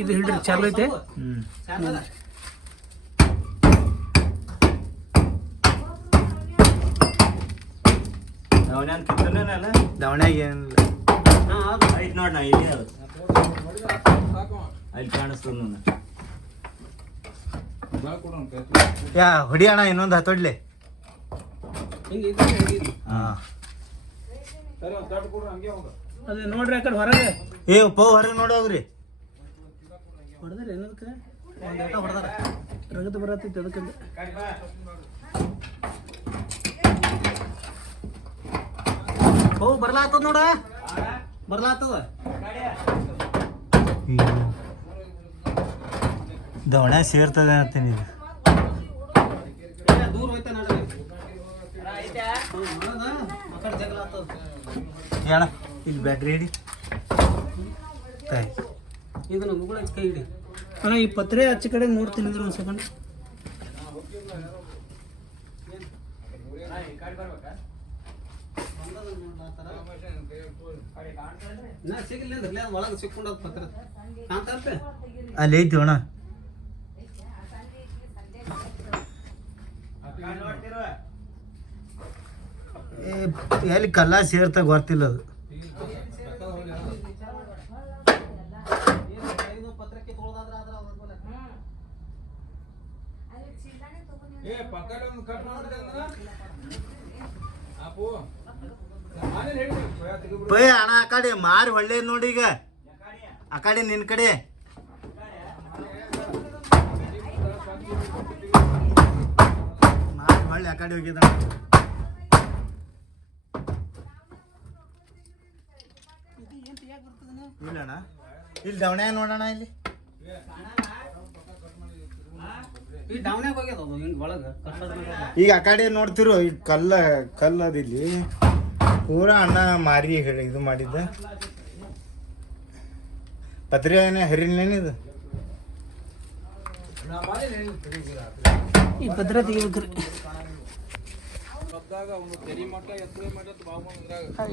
ಇದು ಹಿಡ್ರಿ ಚಾಲು ಐತೆ. ದವಣ್ಯಾಗ ಏನಿಲ್ಲ ಐತ್ ನೋಡ್ ನಾ ಇಲ್ಲಿ ಅಲ್ಲಿ ಕಾಣಿಸ್ತದ ಯಾ ಹೊಡಿ ಅಣ್ಣ ಇನ್ನೊಂದು ಹತ್ತೊಡ್ಲಿ. ಅದೇ ನೋಡ್ರಿ ಆ ಕಡೆ ಹೊರಗೆ ಏ ಉಪ್ಪ ಹೊರಗೆ ನೋಡೋಗ್ರಿ. ಹೊಡೆದ್ರಿ ಏನದಕ್ಕೆ ಹೊಡೆದಾರ ರಗತ್ ಬರತ್ತೈತಿ ಅದಕ್ಕಂತ. ಓ ಬರ್ಲಾತದ ನೋಡ ಬರ್ಲಾತದ. ದವಣ್ಯಾಗ ಸೇರ್ತದೆ ಅಂತೀನಿ. ದೂರ ಹೋಯ್ತಾ ನೋಡ್ರಿ ಅಣ್ಣ ಇಲ್ಲಿ ಬ್ಯಾಟ್ರಿ ಹಿಡಿ. ಇದನ್ನ ಮುಗುಳ ಕೈ ಹಿಡಿ ಅಣ್ಣ. ಈ ಪತ್ರೆ ಆಚೆ ಕಡೆ ನೋಡ್ತೀನಿ ಅಂದ್ರೆ ಒಂದು ಸೆಕೆಂಡ್. ಒಳಗೆ ಸಿಕ್ಕೊಂಡ ಪತ್ರ ಕಾಣ್ತಾ ಅಲ್ಲಿ ಐತಿ ಅಣ್ಣ. ಎಲ್ಲಿ ಕಲ್ಲ ಸೇರ್ತ ಗೊತ್ತಿಲ್ಲ ಅದು. ಪೈ ಅಣ್ಣ ಆ ಕಡೆ ಮಾರಿ ಒಳ್ಳೇದ್ ನೋಡಿ. ಈಗ ಆ ಕಡೆ ನಿನ್ ಕಡೆ ಮಾರಿ ಒಳ್ಳೆ ಆ ಕಡೆ ಹೋಗಿದ. ಇಲ್ಲಣ್ಣ ಇಲ್ಲಿ ದವಣ್ಯಾಗ ನೋಡೋಣ. ಇಲ್ಲಿ ಈಗ ಆ ಕಡೆ ನೋಡ್ತಿರೋ ಈ ಕಲ್ಲ ಅದಿಲ್ಲಿ ಪೂರಾ ಅಣ್ಣ ಮಾರಿ ಇದು ಮಾಡಿದ್ದ ಪತ್ರಿ ಏನೇ ಹರಿನೇನಿದು. ಈ ಪತ್ರ ತೆಗಿಬೇಕ್ರಿ.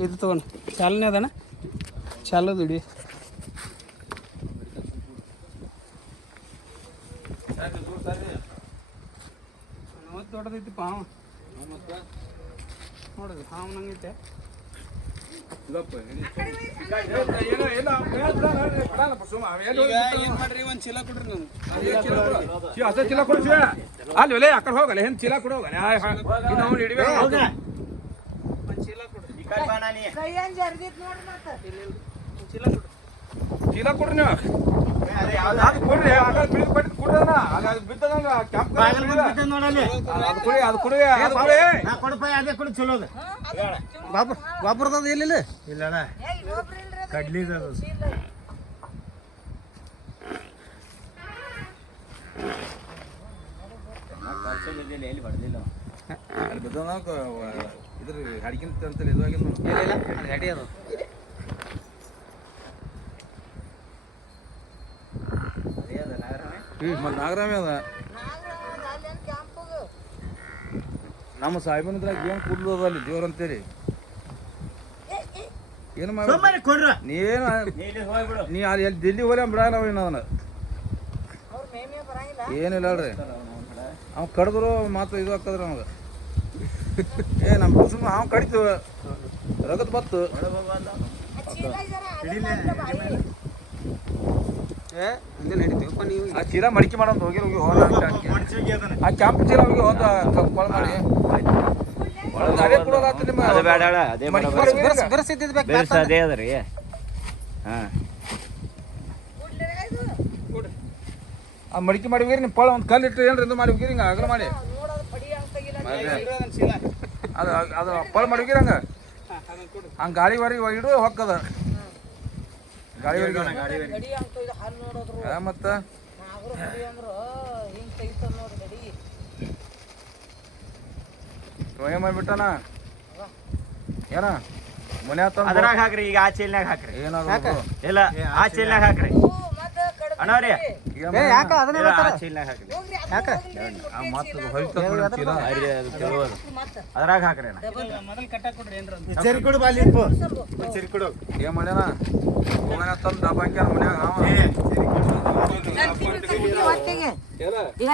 ಇದು ತಗೊಂಡು ಚಾಲನೆ ಅದಣ್ಣ ಚಾಲೋದು ಇಡಿ. ದೊಡ್ಡದೈತಿಪ್ಪ ಹಾವು ನೋಡಿದ್ರಿ ಹಾವು ನಂಗೈತೆ. ಮಾಡ್ರಿ ಒಂದ್ ಚೀಲ ಕೊಡ್ರಿ ನಮ್ಗೆ. ಚೀಲ ಕೊಡ್ಸಿ ಅಲ್ಲಿ ಒಲೆ ಆ ಕಡೆ ಹೋಗಲ್ಲ ಏನ್ ಚೀಲ ಕೊಡ ಹೋಗಲ್ಲ ಒಂದ್ ಚೀಲ ಕೊಡ್ರಿ. ಚೀಲ ಕೊಡ್ರಿ. ಚೀಲ ಕೊಡ್ರಿ ನೀವು ಅದು ಕೊಡ್ರಿ. ಕೊಡ್ರಣ ಅದು ಬಿದ್ದದಂಗ ಅದು ಕೊಡಿ ಅದೇ ಕೊಡಿ ಚಲೋ ಅದ. ವಾಪರ್ದ ಎಲ್ಲಿಲ್ಲ ಇಲ್ಲಣ್ಣ ಕಡ್ಲಿದ ಎಲ್ಲಿ ಬಡ್ದಿಲ್ಲ ಅಲ್ಲಿ ಬಿದ್ದ ಇದ್ರ ಅಡಿಕಿಂತ ಅಂತ ಇದಾಗಿಲ್ಲ ಹೆಡಿ ಅದು. ಮತ್ತೆ ನಾಗರಾಮಿ ಅದ ನಮ್ಮ ಸಾಹೇಬನ ಏನು ಕೂದಲು ಅದ ಅಲ್ಲಿ ದೇವ್ರ ಅಂತೇಳಿ ಏನು ಕೊಡ್ರ. ನೀವೇನು ನೀ ಅಲ್ಲಿ ಎಲ್ಲಿ ದಿಲ್ಲಿ ಹೋಲಿ ಬಿಡಲ್ಲ ಅವನ ಏನಿಲ್ಲ ಹೇಳ್ರಿ. ಅವ್ ಕಡಿದ್ರು ಮಾತ್ರ ಇದು ಹಾಕದ್ರ ನಮಗೆ. ನಮ್ಮ ಸುಮ್ಮ ಅವ್ ಕಡಿತು ರಗತ್ ಬತ್ತು ಆ ಚೀಲ ಮಡಿಕೆ ಮಾಡೋದು ಹೋಗಿ ಆ ಕ್ಯಾಂಪ್ ಚೀಲ ಹೋಗಿ ಹೋದ ಕೊಳ ಮಾಡಿ ಅದೇ ಕೊಡೋಲ್ಲ ಅದೇ ಅದ ರೀ. ಹಾಂ ಆ ಮಡಿಕೆ ಮಾಡಿ ಹೋಗಿರಿ. ನಿಮ್ಮ ಪಳ ಒಂದು ಕಲ್ಲು ಇಟ್ಟು ಏನ್ರಿ ಇದು ಮಾಡಿ ಹೋಗಿರಿ. ಹಿಂಗೆ ಅಗಲ ಮಾಡಿ ಅದು ಅದು ಪಳ ಮಾಡಿ ಹೋಗಿರಿ. ಹಂಗೆ ಗಾಳಿ ವಾರಿ ಇಡು ಹೊಕ್ಕದ ಗಾಳಿ ಮತ್ತೆ ಮಾಡಿಬಿಟ್ಟಣ ಏನ ಮನೆ ಅದ್ರಾಗ ಹಾಕ್ರಿ. ಈಗ ಆ ಚೀಲ್ನಾಗ ಹಾಕ್ರಿ. ಏನಾಗ ಇಲ್ಲ ಆ ಚೀಲ್ನಾಗ ಹಾಕ್ರಿ. ಅಣ್ಣವ್ರಿ ಯಾಕ ಅದನ್ನ ಹೇಳ್ತಾರ? ಚೀಲ್ನಾಗ ಹಾಕ್ರಿ ಯಾಕ ಮತ್ತೆ ಹೊಯ್ತದ ಚೀಲ ಅರಿ ಅದು ತೆಳುವದು. ಅದ್ರಾಗ ಹಾಕ್ರಿ ಅಣ್ಣ ಮೊದಲು ಕಟ್ಟಾಕ್ ಕೊಡ್ರಿ ಏನ್ರ ಸರಿ ಕೊಡು ಬಾಲಿಪ್ಪು ಸರಿ ಕೊಡು ಏನ್ ಮಾಡ್ಯಾನ ಹೋಗೋಣ ತಂದು ಡಬ್ಬ ಹಾಕ್ಯಾನ ಮನ್ಯಾಗ ಅವ. ಏ ಸರಿ ಕೊಡು ಏನ?